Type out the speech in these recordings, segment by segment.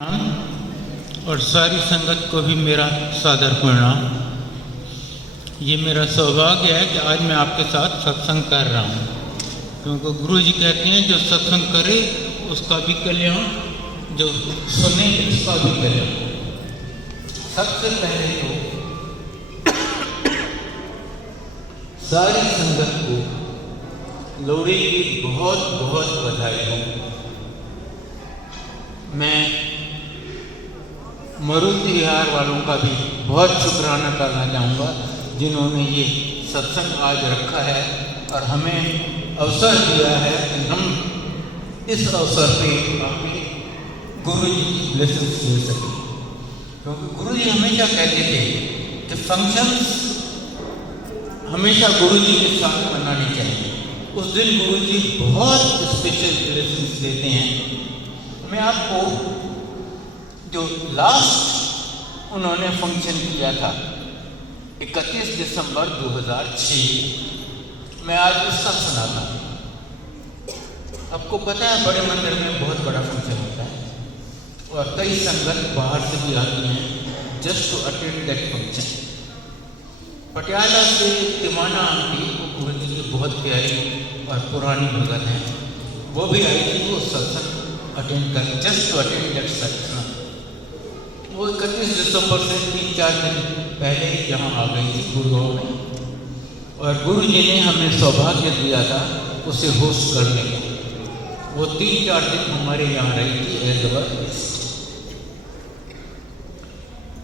और सारी संगत को भी मेरा सादर प्रणाम। ये मेरा सौभाग्य है कि आज मैं आपके साथ सत्संग कर रहा हूँ, क्योंकि गुरु जी कहते हैं जो सत्संग करे उसका भी कल्याण, जो सुने उसका भी कल्याण। सबसे पहले तो सारी संगत को लोहड़ी की बहुत बहुत बधाई हो। मैं मारुति विहार वालों का भी बहुत शुक्राना करना चाहूँगा, जिन्होंने ये सत्संग आज रखा है और हमें अवसर दिया है कि हम इस अवसर पे अपने गुरु जी की ब्लेसिंग्स ले सकें। क्योंकि गुरु जी हमेशा कहते थे कि फंक्शंस हमेशा गुरु जी के साथ मनाने चाहिए। उस दिन गुरु जी बहुत स्पेशल ब्लेसिंग्स देते हैं। मैं आपको जो लास्ट उन्होंने फंक्शन किया था 31 दिसंबर 2006, मैं आज उसका सुनाता हूँ। आपको पता है बड़े मंदिर में बहुत बड़ा फंक्शन होता है और कई संगत बाहर से भी आती हैं just to attend that function. Patiala से तिमाना आंटी, गुरु जी की बहुत प्यारी और पुरानी भगत हैं, वो भी आई थी वो सत्संग अटेंड कर, जस्ट टू अटेंड दैट सत्संग। वो 31 दिसंबर से 3-4 दिन पहले ही यहाँ आ गई थी गुरुगांव में, और गुरु जी ने हमें सौभाग्य दिया था उसे होस्ट करने का। वो 3-4 दिन हमारे यहाँ रही थी एज अवर गेस्ट।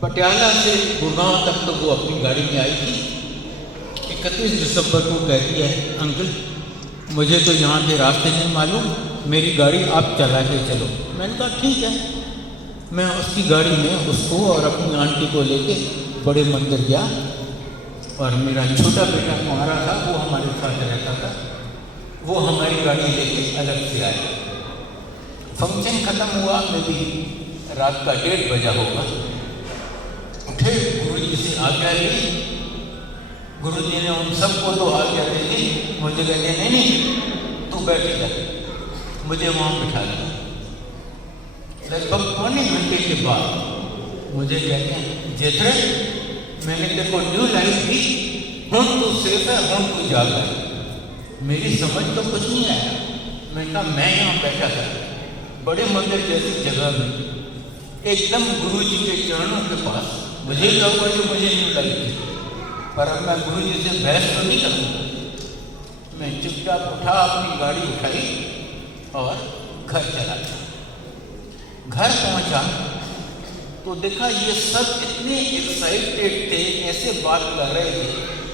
पटियाला से गुरुगांव तक तो वो अपनी गाड़ी में आई थी। 31 दिसंबर को कहती है, अंकल मुझे तो यहाँ के रास्ते नहीं मालूम, मेरी गाड़ी आप चला के चलो। मैंने कहा ठीक है। मैं उसकी गाड़ी में उसको और अपनी आंटी को लेके बड़े मंदिर गया, और मेरा छोटा बेटा कुमारा था, वो हमारे साथ रहता था, वो हमारी गाड़ी लेके अलग से आया। फंक्शन ख़त्म हुआ, मैं भी रात का 1:30 बजा होगा। उठे, गुरु जी से आज्ञा ली। गुरु जी ने उन सबको तो आज्ञा दे दी, मुझे कहते नहीं तू बैठ जा। मुझे वहाँ बिठा दिया। लगभग पौने घंटे के बाद मुझे कहते हैं, जेठे मैंने तेरे को न्यू लाइफ दी, हूँ तू सेफ है, हूँ तू जागा है। मेरी समझ तो कुछ नहीं आया। मैंने कहा मैं यहाँ बैठा था बड़े मंदिर जैसी जगह में, एकदम गुरु जी के चरणों के पास। मुझे क्या हुआ जो मुझे न्यू लाइफ दी, पर अब मैं गुरु जी से बहस तो नहीं करूँगा। मैं चुपचाप उठा, अपनी गाड़ी उठाई और घर चला गया। घर पहुंचा तो देखा ये सब इतने एक्साइटेड थे, ऐसे बात कर रहे थे।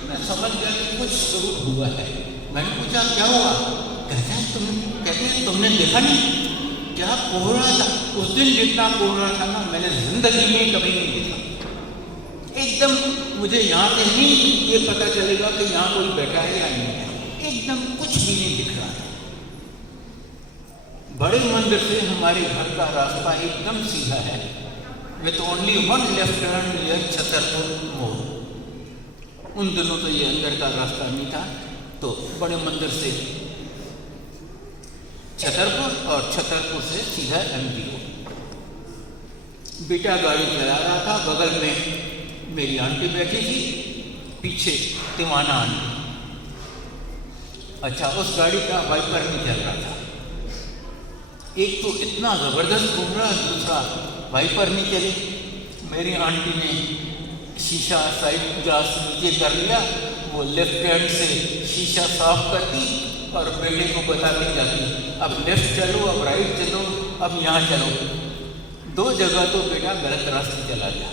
मैं समझ गया कि कुछ जरूर हुआ है। मैंने पूछा क्या हुआ? कहते हैं तुमने देखा नहीं क्या कोहरा था? उस दिन जितना कोहरा था ना, मैंने जिंदगी में कभी नहीं देखा। एकदम मुझे यहाँ से नहीं ये पता चलेगा कि यहाँ कोई बैठा है या नहीं है, एकदम कुछ भी नहीं दिख रहा था। बड़े मंदिर से हमारे घर का रास्ता एकदम सीधा है, with only one left turn near Chhatarpur मोड़। उन दिनों तो ये अंदर का रास्ता नहीं था, तो बड़े मंदिर से छतरपुर और छतरपुर से सीधा MG रोड। बेटा गाड़ी चला रहा था, बगल में मेरी आंटी बैठी थी, पीछे तिमाना आंटी। अच्छा, उस गाड़ी का वाइपर नहीं चल रहा था। एक तो इतना ज़बरदस्त घूम रहा, दूसरा वाइपर नहीं चले। मेरी आंटी ने शीशा साइड ग्लास नीचे कर लिया, वो लेफ्ट हैंड से शीशा साफ कर दी और बेटे को बता के जाती, अब लेफ्ट चलो, अब राइट चलो, अब यहाँ चलो। 2 जगह तो बेटा गलत रास्ते चला गया।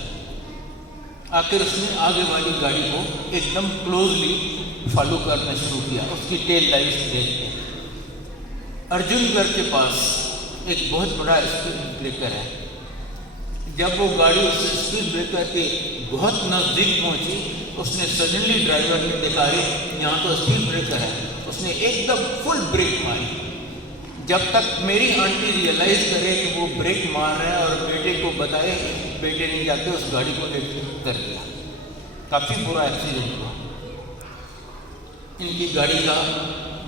आखिर उसने आगे वाली गाड़ी को एकदम क्लोजली फॉलो करना शुरू किया। उसकी टेल लाइट्स देख के अर्जुनगढ़ के पास एक बहुत बड़ा स्पीड ब्रेकर है। जब वो गाड़ी उस स्पीड ब्रेकर के बहुत नज़दीक पहुंची, उसने सडनली ड्राइवर ने देखा अरे यहाँ तो स्पीड ब्रेकर है, उसने एकदम फुल ब्रेक मारी। जब तक मेरी आंटी रियलाइज करे कि वो ब्रेक मार रहा है और बेटे को बताए, बेटे ने जाके उस गाड़ी को हिट कर दिया। काफ़ी बुरा एक्सीडेंट हुआ। इनकी गाड़ी का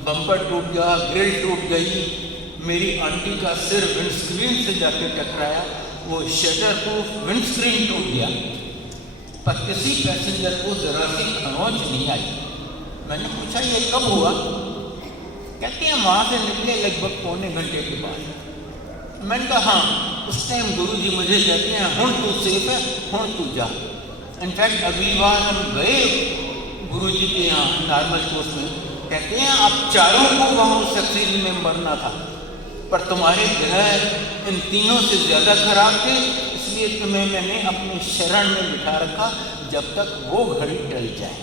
बम्पर टूट गया, ग्रिल टूट गई, मेरी आंटी का सिर विंडस्क्रीन से जाके टकराया, वो शटर प्रूफ विंडस्क्रीन टूट गया, पर किसी पैसेंजर को जरा सी खरोंच नहीं आई। मैंने पूछा ये कब हुआ? कहते हैं वहाँ से निकले लगभग पौने घंटे के बाद। मैंने कहा हाँ, उस टाइम गुरुजी मुझे कहते हैं हुण तू सेफ है, हुण तू जा। इनफैक्ट अगली बार हम गए गुरुजी के यहाँ नॉर्मल कोर्स में, कहते हैं आप चारों को वहाँ उस एक्सीडेंट में मरना था, पर तुम्हारे ग्रह इन तीनों से ज़्यादा खराब थे, इसलिए तुम्हें मैंने अपनी शरण में बिठा रखा जब तक वो घड़ी टल जाए।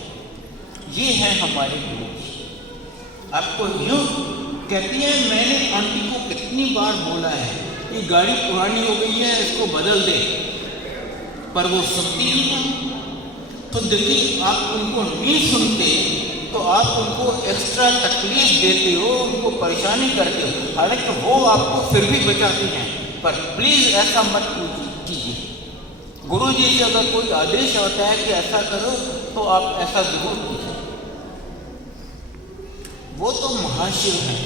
ये है हमारे गुरु। आपको यूँ कहती है, मैंने आंटी को कितनी बार बोला है ये गाड़ी पुरानी हो गई है, इसको बदल दे, पर वो सुनती नहीं है। तो देखिए, आप उनको नहीं सुनते तो आप उनको एक्स्ट्रा तकलीफ देते हो, उनको परेशानी करते हो, हालांकि वो आपको फिर भी बचाती हैं। पर प्लीज़ ऐसा मत कीजिए। गुरु जी से अगर कोई आदेश होता है कि ऐसा करो तो आप ऐसा जरूर कीजिए। वो तो महाशिव हैं,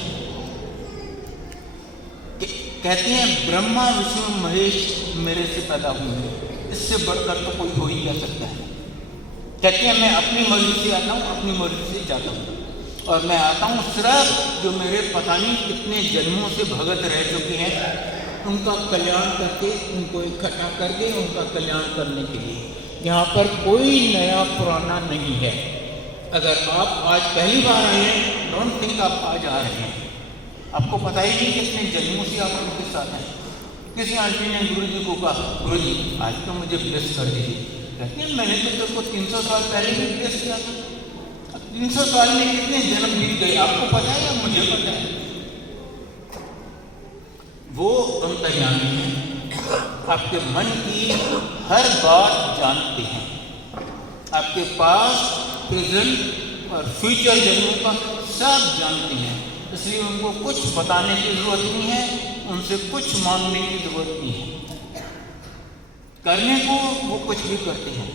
कहते हैं ब्रह्मा विष्णु महेश मेरे से पैदा हुए हैं, इससे बढ़कर तो कोई हो ही क्या सकता है। कहते हैं मैं अपनी मर्जी से आता हूँ, अपनी मर्जी से जाता हूँ, और मैं आता हूँ सिर्फ जो मेरे पता नहीं कितने जन्मों से भगत रह चुके हैं उनका कल्याण करके, उनको इकट्ठा करके उनका कल्याण करने के लिए। यहाँ पर कोई नया पुराना नहीं है। अगर आप आज पहली बार आए हैं, डोंट थिंक आप आज आ रहे हैं, आपको पता ही नहीं कितने जन्मों से आप उनके साथ हैं। किसी आंटी ने गुरु जी को कहा, गुरु जी आज तो मुझे ब्लेस कर दीजिए। कहती है मैंने तो तेरे को 300 साल पहले भी ब्लेस किया था। 300 साल में कितने जन्म बीत गए आपको पता है या मुझे पता है? वो अंतर्यामी हैं, आपके मन की हर बात जानते हैं, आपके पास प्रेजेंट और फ्यूचर जन्मों का सब जानते हैं, इसलिए उनको कुछ बताने की जरूरत नहीं है, उनसे कुछ मांगने की जरूरत नहीं है। करने को वो कुछ भी करते हैं।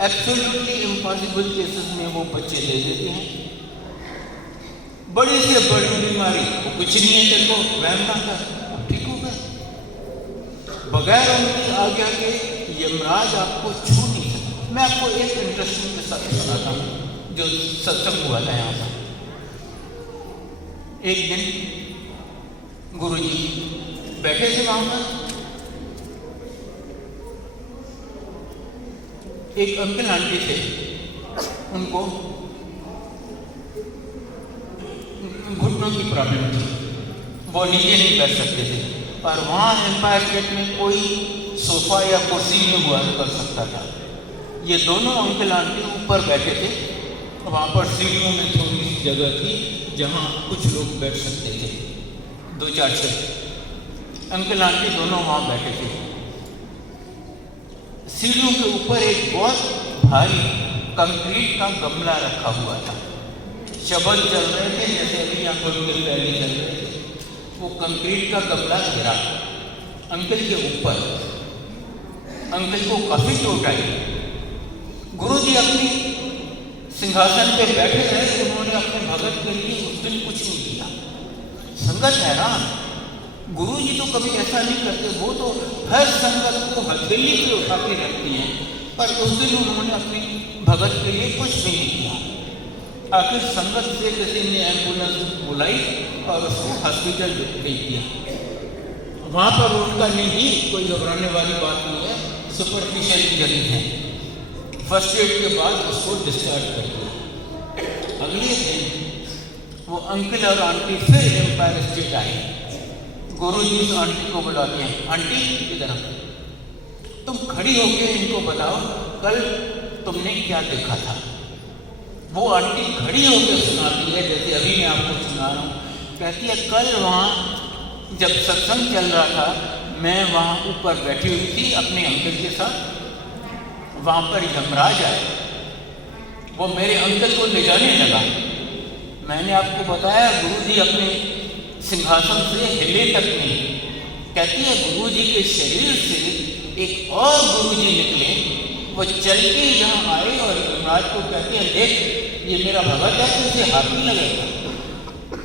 एब्सोल्युटली इम्पॉसिबल केसेस में वो बच्चे ले लेते हैं। बड़ी से बड़ी बीमारी वो कुछ नहीं है, तेरे को वहम ना कर, ठीक हो गए। बगैर उनकी आज्ञा के यमराज आपको छू नहीं सकता। मैं आपको एक इंटरेस्टिंग किस्सा सुनाता हूँ जो सत्संग हुआ था यहाँ पर। एक दिन गुरुजी बैठे थे वहाँ पर, एक अंकल आंटी थे, उनको घुटनों की प्रॉब्लम थी, वो नीचे नहीं बैठ सकते थे, और वहाँ एम्पायर स्टेट में कोई सोफा या कुर्सी नहीं हुआ कर सकता था। ये दोनों अंकल आंटी ऊपर बैठे थे, वहाँ पर सीढ़ियों में थोड़ी सी जगह थी जहाँ कुछ लोग बैठ सकते थे, 2-4 छह अंकल आंटी दोनों वहाँ बैठे थे। सीढ़ियों के ऊपर एक बहुत भारी कंक्रीट का गमला रखा हुआ था। शब्द चल रहे थे जैसे अभी यहाँ थोड़ी देर पहले चल रहे थे। वो कंक्रीट का गमला गिरा अंकल के ऊपर, अंकल को काफी चोट आई। गुरुजी अपनी सिंहासन पे बैठे रहे, उन्होंने अपने भगत के लिए उस दिन कुछ नहीं किया। संगत है ना, गुरुजी तो कभी ऐसा नहीं करते, वो तो हर संगत को हथेली पे उठा के रखती हैं, पर उस दिन उन्होंने अपनी भगत के लिए कुछ भी नहीं किया। आखिर संगत से किसी ने एम्बुलेंस बुलाई और उसको हॉस्पिटल भेज दिया। वहाँ पर उनका नहीं, कोई घबराने वाली बात नहीं है, सुपरफिशियल इंजरी है। फर्स्ट एड के बाद उसको डिस्चार्ज कर दिया। अगले दिन वो अंकल और आंटी फिर एम्पायर स्टेट आए। गुरुजी उस आंटी को बुलाते हैं, आंटी इधर तुम खड़ी होकर इनको बताओ कल तुमने क्या देखा था। वो आंटी खड़ी होकर सुनाती है जैसे अभी मैं आपको सुना रहा हूँ। कहती है कल वहाँ जब सत्संग चल रहा था, मैं वहाँ ऊपर बैठी हुई थी अपने अंकल के साथ। वहाँ पर यमराज आए, वो मेरे अंकल को ले जाने लगा। मैंने आपको बताया गुरुजी अपने सिंहासन से हिले तक नहीं। कहती है गुरुजी के शरीर से एक और गुरुजी निकले, वो चल के यहाँ आए और यमराज को कहते हैं देख ये मेरा भगत है, तो इसे हाथ नहीं लगेगा।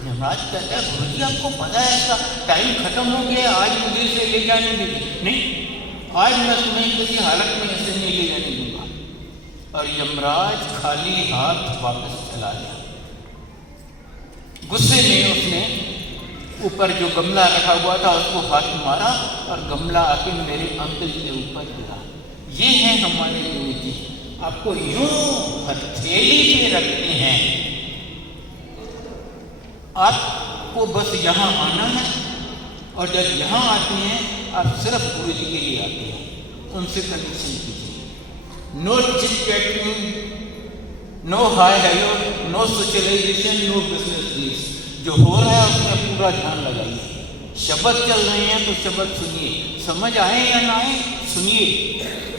यमराज कहता है गुरुजी आपको पता है इसका टाइम खत्म हो गया, आज मुझे इसे ले जाने दीजिए। नहीं, आज मैं तुम्हें किसी हालत में ऐसे नहीं ले जाने दूंगा। और यमराज खाली हाथ वापस चला गया। गुस्से में उसने ऊपर जो गमला रखा हुआ था उसको हाथ मारा और गमला आके मेरे अंकल के ऊपर गिरा। ये है हमारे गुरु जी, आपको यूं हथेली पे रखते हैं। आपको बस यहाँ आना है और जब यहाँ आते हैं आप सिर्फ गुरु जी के लिए आते हैं, उनसे कंडीशन कीजिए। No chit chatting, no hi hello, no socialisation, no business deals. जो हो रहा है उसमें पूरा ध्यान लगाइए। शब्द चल रहे हैं तो शब्द सुनिए, समझ आए या ना आए सुनिए।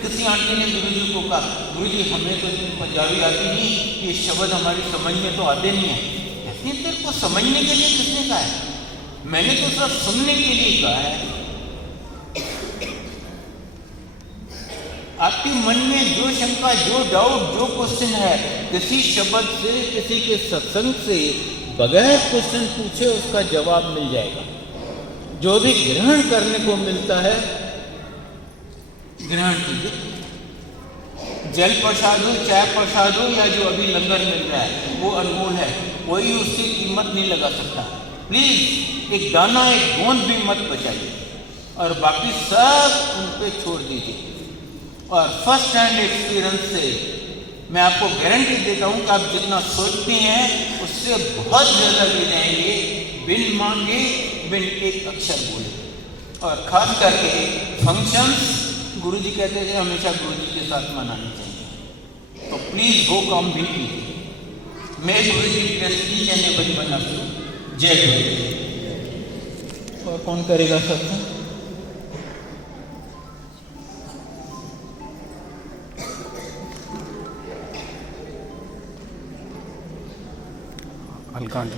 किसी आंटी ने गुरु जी को कहा, गुरु जी हमें तो पंजाबी आती नहीं, ये शब्द हमारी समझ में तो आते नहीं है। ऐसे तेरे को समझने के लिए किसने कहा है? मैंने तो सिर्फ सुनने के लिए कहा है। आपके मन में जो शंका, जो डाउट, जो क्वेश्चन है, किसी शब्द से, किसी के सत्संग से बगैर क्वेश्चन पूछे उसका जवाब मिल जाएगा। जो भी ग्रहण करने को मिलता है ग्रहण कीजिए। जल प्रसाद हो, चाय प्रसाद हो, या जो अभी लंगर मिल रहा है वो अनमोल है, कोई उसकी कीमत नहीं लगा सकता। प्लीज एक दाना, एक बूंद भी मत बचाइए और बाकी सब उन पे छोड़ दीजिए। और फर्स्ट हैंड एक्सपीरियंस से मैं आपको गारंटी देता हूँ कि आप जितना सोचते हैं उससे बहुत ज़्यादा ले जाएंगे, बिन मांगे, बिन एक अक्षर बोले। और ख़ास करके फंक्शंस गुरु जी कहते थे हमेशा गुरु जी के साथ मनाने चाहिए, तो प्लीज़ वो काम भी कीजिए। मैं गुरु जी की each and every one of you. जय गुरु। और कौन करेगा सत्संग? अलकांड